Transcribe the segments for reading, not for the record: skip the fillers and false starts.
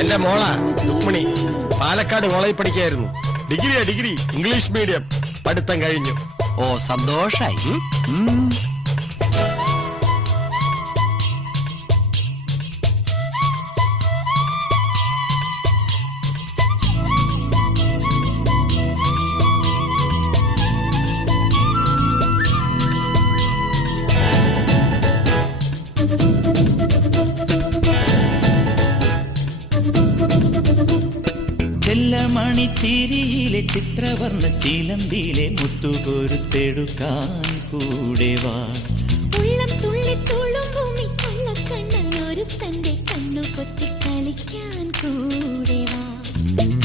എന്റെ മോള രുക്മിണി പാലക്കാട് കോളേജിൽ പഠിക്കായിരുന്നു. ഡിഗ്രി ഇംഗ്ലീഷ് മീഡിയം പഠിത്തം കഴിഞ്ഞു. ഓ സന്തോഷായി. ചെല്ലമണിച്ചിരിയിലെ ചിത്രവർണ്ണ ചിലമ്പിലെ മുത്തുകൊരുത്തെടുക്കാൻ കൂടെ വാ. ഉള്ളം തുള്ളി തുളുമ്പുമി കള്ളക്കണ്ണൊരു തന്റെ കണ്ണു പൊത്തി കളിക്കാൻ കൂടെ വാ.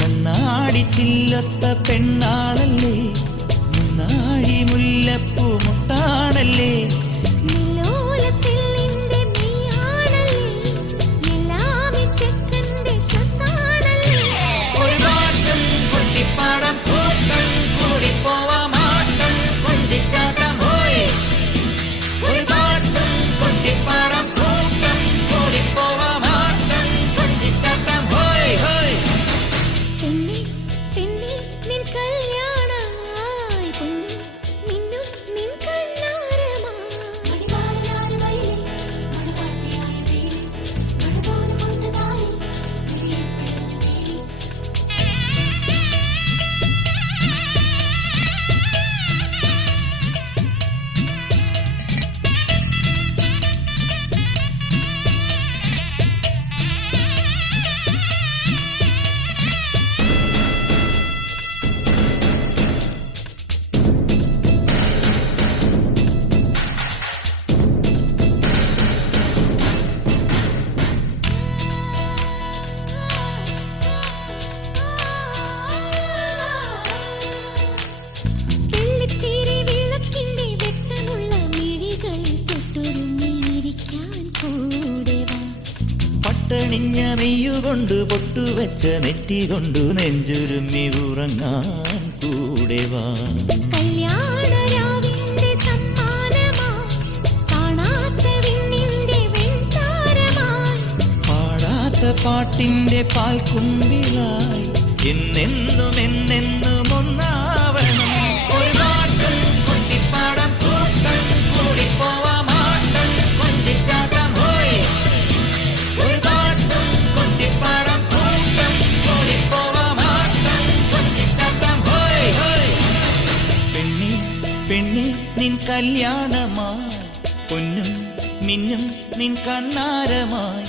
കണ്ണാടി ചില്ലത്ത പെണ്ണാളല്ലേ, മുന്നാഴി മുല്ലപ്പൂ മുട്ടാണല്ലേ, പട്ടണിഞ്ഞ മെയ്യുകൊണ്ട് പൊട്ടുവെച്ച നെറ്റി കൊണ്ടു നെഞ്ചുരുമ്മി ഉറങ്ങാൻ കൂടെ വാ. പാടാത്ത പാട്ടിന്റെ പാൽക്കുമ്പിളായി എന്നെന്നും എന്നെന്നും ഒന്നാവണം. നിൻ കല്യാണമായി പൊന്നും മിന്നും നിൻ കണ്ണാരമായി